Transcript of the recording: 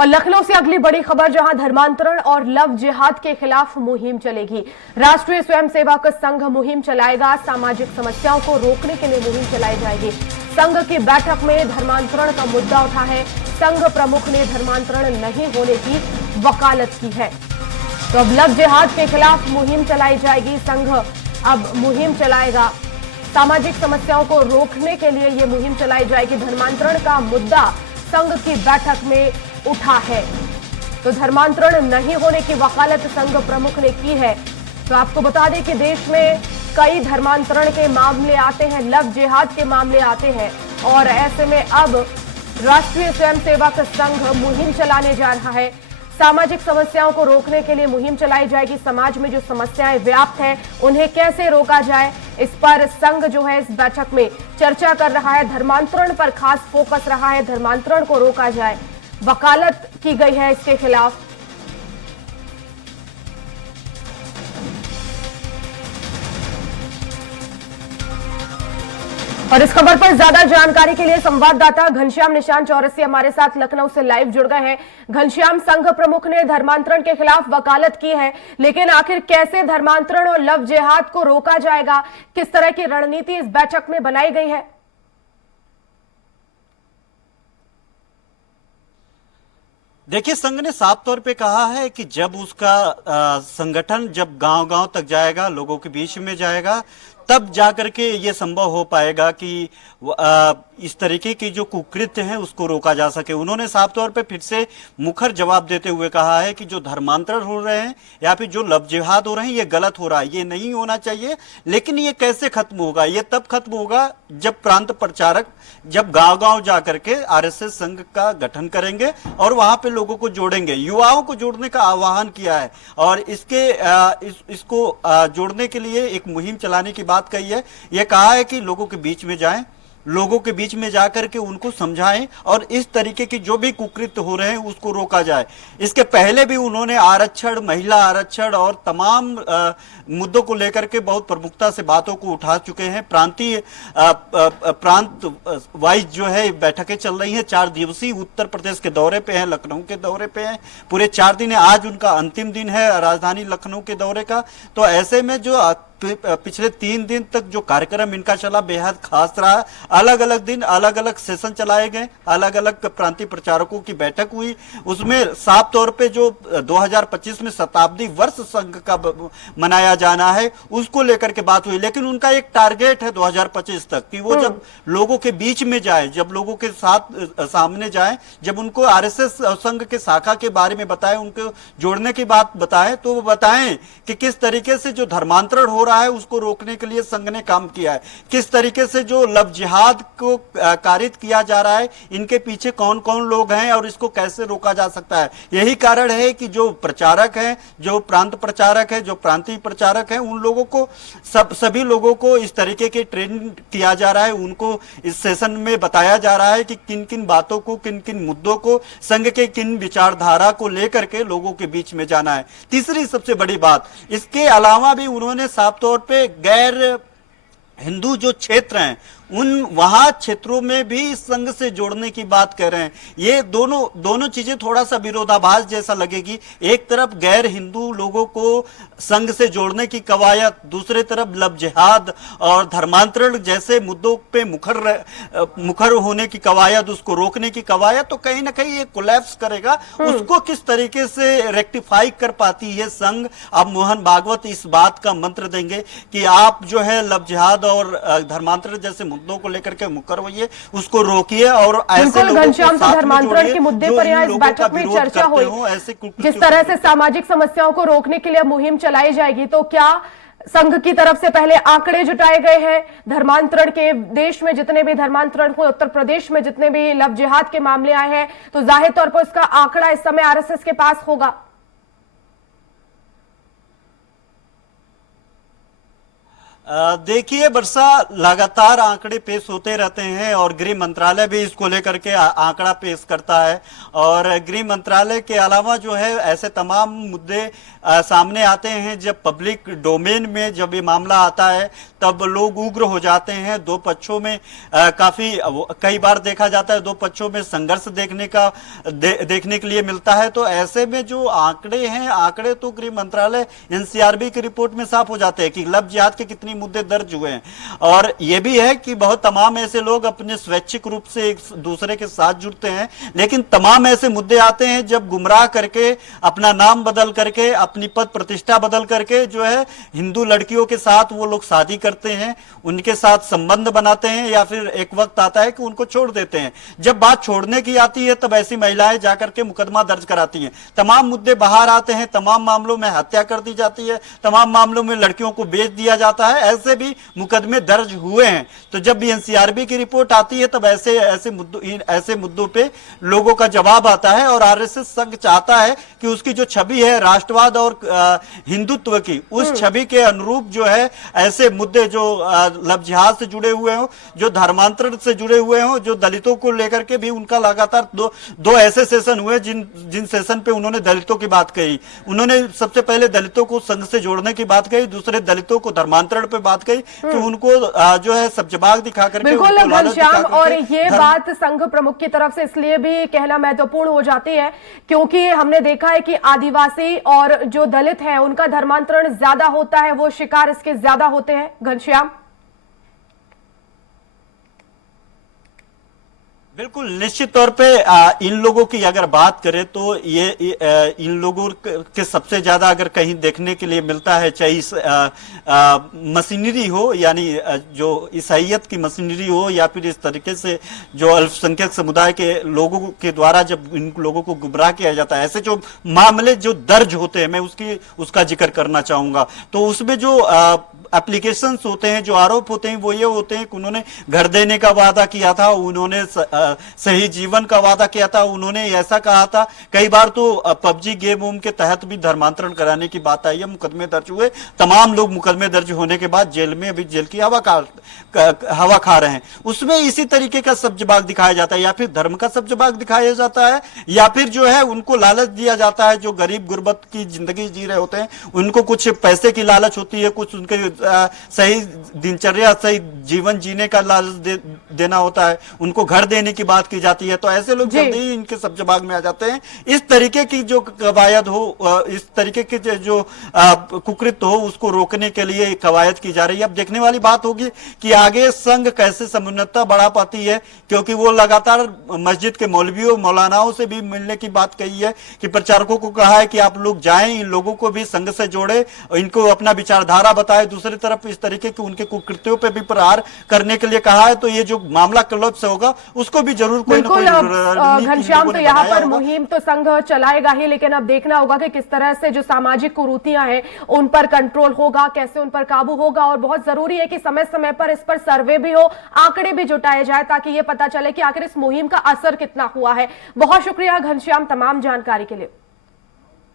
और लखनऊ से अगली बड़ी खबर, जहां धर्मांतरण और लव जिहाद के खिलाफ मुहिम चलेगी। राष्ट्रीय स्वयंसेवक संघ मुहिम चलाएगा। सामाजिक समस्याओं को रोकने के लिए मुहिम चलाई जाएगी। संघ की बैठक में धर्मांतरण का मुद्दा उठा है। संघ प्रमुख ने धर्मांतरण नहीं होने की वकालत की है। तो अब लव जिहाद के खिलाफ मुहिम चलाई जाएगी। संघ अब मुहिम चलाएगा। सामाजिक समस्याओं को रोकने के लिए यह मुहिम चलाई जाएगी। धर्मांतरण का मुद्दा संघ की बैठक में उठा है। तो धर्मांतरण नहीं होने की वकालत संघ प्रमुख ने की है। तो आपको बता दें कि देश में कई धर्मांतरण के मामले आते हैं, लव जिहाद के मामले आते हैं, और ऐसे में अब राष्ट्रीय स्वयंसेवक संघ मुहिम चलाने जा रहा है। सामाजिक समस्याओं को रोकने के लिए मुहिम चलाई जाएगी। समाज में जो समस्याएं व्याप्त हैं उन्हें कैसे रोका जाए, इस पर संघ जो है इस बैठक में चर्चा कर रहा है। धर्मांतरण पर खास फोकस रहा है, धर्मांतरण को रोका जाए। वकालत की गई है इसके खिलाफ। और इस खबर पर ज्यादा जानकारी के लिए संवाददाता घनश्याम निशान चौरसिया हमारे साथ लखनऊ से लाइव जुड़ गए हैं। घनश्याम, संघ प्रमुख ने धर्मांतरण के खिलाफ वकालत की है, लेकिन आखिर कैसे धर्मांतरण और लव जिहाद को रोका जाएगा, किस तरह की रणनीति इस बैठक में बनाई गई है? देखिए, संघ ने साफ तौर पे कहा है कि जब उसका संगठन जब गांव-गांव तक जाएगा, लोगों के बीच में जाएगा, तब जाकर के ये संभव हो पाएगा कि इस तरीके की जो कुकृत्य हैं उसको रोका जा सके। उन्होंने साफ तौर पे फिर से मुखर जवाब देते हुए कहा है कि जो धर्मांतरण हो रहे हैं या फिर जो लव जिहाद हो रहे हैं, ये गलत हो रहा है, ये नहीं होना चाहिए। लेकिन ये कैसे खत्म होगा? ये तब खत्म होगा जब प्रांत प्रचारक जब गांव-गांव जाकर के आरएसएस संघ का गठन करेंगे और वहां पे लोगों को जोड़ेंगे। युवाओं को जोड़ने का आह्वान किया है और इसको जोड़ने के लिए एक मुहिम चलाने की बात कही है। यह कहा है कि लोगों के बीच में जाएं, लोगों के बीच में जाकर के उनको समझाएं और इस तरीके की जो भी कुकृत्य हो रहे हैं उसको रोका जाए। इसके पहले भी उन्होंने आरक्षण, महिला आरक्षण और तमाम मुद्दों को लेकर के बहुत प्रमुखता से बातों को उठा चुके हैं। प्रांत वाइज जो है बैठकें चल रही हैं। 4 दिवसीय उत्तर प्रदेश के दौरे पे हैं, लखनऊ के दौरे पे हैं। पूरे 4 दिन है। आज उनका अंतिम दिन है राजधानी लखनऊ के दौरे का। तो ऐसे में जो पिछले 3 दिन तक जो कार्यक्रम इनका चला बेहद खास रहा। अलग अलग दिन अलग अलग सेशन चलाए गए, अलग अलग प्रांतीय प्रचारकों की बैठक हुई। उसमें साफ तौर पे जो 2025 में शताब्दी वर्ष संघ का मनाया जाना है उसको लेकर के बात हुई। लेकिन उनका एक टारगेट है 2025 तक कि वो जब लोगों के बीच में जाए, जब लोगों के साथ सामने जाए, जब उनको आरएसएस संघ के शाखा के बारे में बताए, उनको जोड़ने की बात बताएं, तो वो बताएं कि किस तरीके से जो धर्मांतरण हो रहा है उसको रोकने के लिए संघ ने काम किया है, किस तरीके से जो लव जिहाद को कारित किया जा रहा है, इनके पीछे कौन कौन लोग हैं और इसको कैसे रोका जा सकता है। यही कारण है कि जो प्रचारक हैं, जो प्रांत प्रचारक है, जो प्रांतीय प्रचारक हैं, उन लोगों को सभी लोगों को इस तरीके के ट्रेन किया जा रहा है। उनको इस सेशन में बताया जा रहा है कि किन किन बातों को, किन किन मुद्दों को, संघ के किन विचारधारा को लेकर के लोगों के बीच में जाना है। तीसरी सबसे बड़ी बात, इसके अलावा भी उन्होंने साफ तौर पे गैर हिंदू जो क्षेत्र हैं उन वहां क्षेत्रों में भी संघ से जोड़ने की बात कर रहे हैं। ये दोनों चीजें थोड़ा सा विरोधाभास जैसा लगेगी। एक तरफ गैर हिंदू लोगों को संघ से जोड़ने की कवायद, दूसरे तरफ लव जिहाद और धर्मांतरण जैसे मुद्दों पे मुखर होने की कवायद, उसको रोकने की कवायद, तो कहीं ना कहीं ये कोलैप्स करेगा। उसको किस तरीके से रेक्टिफाई कर पाती है संघ? अब मोहन भागवत इस बात का मंत्र देंगे कि आप जो है लव जिहाद और धर्मांतरण जैसे मुद्दों को लेकर के मुकर होइए, उसको रोकिए और ऐसे लोगों को साथ में धर्मांतरण के मुद्दे पर यहाँ इस बैठक में चर्चा हुई। जिस तरह से सामाजिक समस्याओं को रोकने के लिए मुहिम चलाई जाएगी, तो क्या संघ की तरफ से पहले आंकड़े जुटाए गए हैं धर्मांतरण के? देश में जितने भी धर्मांतरण हुए, उत्तर प्रदेश में जितने भी लव जिहाद के मामले आए हैं, तो जाहिर तौर पर उसका आंकड़ा इस समय आरएसएस के पास होगा। देखिए वर्षा, लगातार आंकड़े पेश होते रहते हैं और गृह मंत्रालय भी इसको लेकर के आंकड़ा पेश करता है। और गृह मंत्रालय के अलावा जो है ऐसे तमाम मुद्दे सामने आते हैं। जब पब्लिक डोमेन में जब ये मामला आता है तब लोग उग्र हो जाते हैं। दो पक्षों में कई बार देखा जाता है दो पक्षों में संघर्ष देखने के लिए मिलता है। तो ऐसे में जो आंकड़े हैं, आंकड़े तो गृह मंत्रालय एनसीआरबी की रिपोर्ट में साफ हो जाते हैं कि लव जिहाद के कितनी मुद्दे दर्ज हुए हैं। और यह भी है कि बहुत तमाम ऐसे लोग अपने स्वैच्छिक रूप से एक दूसरे के साथ जुड़ते हैं, लेकिन तमाम ऐसे मुद्दे आते हैं जब गुमराह करके, अपना नाम बदल करके, अपनी पद प्रतिष्ठा बदल करके जो है हिंदू लड़कियों के साथ वो लोग शादी करते हैं, उनके साथ संबंध बनाते हैं, या फिर एक वक्त आता है कि उनको छोड़ देते हैं। जब बात छोड़ने की आती है तब ऐसी महिलाएं जाकर के मुकदमा दर्ज कराती हैं। तमाम मुद्दे बाहर आते हैं, तमाम मामलों में हत्या कर दी जाती है, तमाम मामलों में लड़कियों को बेच दिया जाता है। ऐसे भी मुकदमे दर्ज हुए हैं। तो जब भी एनसीआरबी की रिपोर्ट आती है तब ऐसे मुद्दों पे लोगों का जवाब आता है। और आरएसएस संघ चाहता है कि उसकी जो छवि है राष्ट्रवाद और हिंदुत्व की, उस छवि के अनुरूप जो है ऐसे मुद्दे जो लव जिहाद से जुड़े हुए हों, जो धर्मांतरण से जुड़े हुए हों, जो दलितों को लेकर के भी उनका लगातार दो ऐसे सेशन हुए जिन सेशन पे उन्होंने दलितों की बात कही। उन्होंने सबसे पहले दलितों को संघ से जोड़ने की बात कही, दूसरे दलितों को धर्मांतरण पे बात कही कि उनको जो है सब्जबाग दिखा करके, बिल्कुल घनश्याम, और ये बात संघ प्रमुख की तरफ से इसलिए भी कहना महत्वपूर्ण हो जाती है क्योंकि हमने देखा है कि आदिवासी और जो दलित है उनका धर्मांतरण ज्यादा होता है, वो शिकार इसके ज्यादा होते हैं। घनश्याम, बिल्कुल निश्चित तौर पे इन लोगों की अगर बात करें तो ये इन लोगों के सबसे ज्यादा अगर कहीं देखने के लिए मिलता है, चाहे मशीनरी हो, यानी जो ईसाइयत की मशीनरी हो, या फिर इस तरीके से जो अल्पसंख्यक समुदाय के लोगों के द्वारा जब इन लोगों को गुमराह किया जाता है, ऐसे जो मामले जो दर्ज होते हैं, मैं उसका जिक्र करना चाहूंगा। तो उसमें जो एप्लीकेशंस होते हैं, जो आरोप होते हैं, वो ये होते हैं कि उन्होंने घर देने का वादा किया था, उन्होंने सही जीवन का वादा किया था, उन्होंने ऐसा कहा था। कई बार तो पबजी गेम वूम के तहत भी धर्मांतरण कराने की बात आई है, मुकदमे दर्ज हुए। तमाम लोग मुकदमे दर्ज होने के बाद जेल में, अभी जेल की हवा खा रहे हैं। उसमें इसी तरीके का सब्जबाग दिखाया जाता है, या फिर धर्म का सब्जबाग दिखाया जाता है, या फिर जो है उनको लालच दिया जाता है। जो गरीब गुर्बत की जिंदगी जी रहे होते हैं उनको कुछ पैसे की लालच होती है, कुछ उनके सही दिनचर्या, सही जीवन जीने का लालच देना होता है, उनको घर देने की बात की जाती है। तो ऐसे लोग जल्दी ही इनके सब्जबाग में आ जाते हैं। इस तरीके की जो कवायद हो, इस तरीके के जो कुकृत्य हो, उसको रोकने के लिए कवायद की जा रही है। अब देखने वाली बात होगी कि आगे संघ कैसे समुन्नतता बढ़ा पाती है, क्योंकि वो लगातार मस्जिद के मौलवियों, मौलानाओं से भी मिलने की बात कही है, कि प्रचारकों को कहा है कि आप लोग जाएं, इन लोगों को भी संघ से जोड़े, इनको अपना विचारधारा बताए। दूसरी तरफ इस तरीके के उनके कुकृत्यों पे भी प्रहार करने के लिए कहा है। तो ये जो मामला क्लब से होगा उसको भी जरूर कोई ना कोई घनश्याम, तो यहाँ पर मुहिम तो संघ चलाएगा ही, लेकिन अब देखना होगा कि किस तरह से जो सामाजिक कुरीतियां हैं उन पर कंट्रोल होगा, कैसे उन पर काबू होगा। और बहुत जरूरी है कि समय समय पर इस पर सर्वे भी हो, आंकड़े भी जुटाए जाए, ताकि ये पता चले कि आखिर इस मुहिम का असर कितना हुआ है। बहुत शुक्रिया घनश्याम तमाम जानकारी के लिए।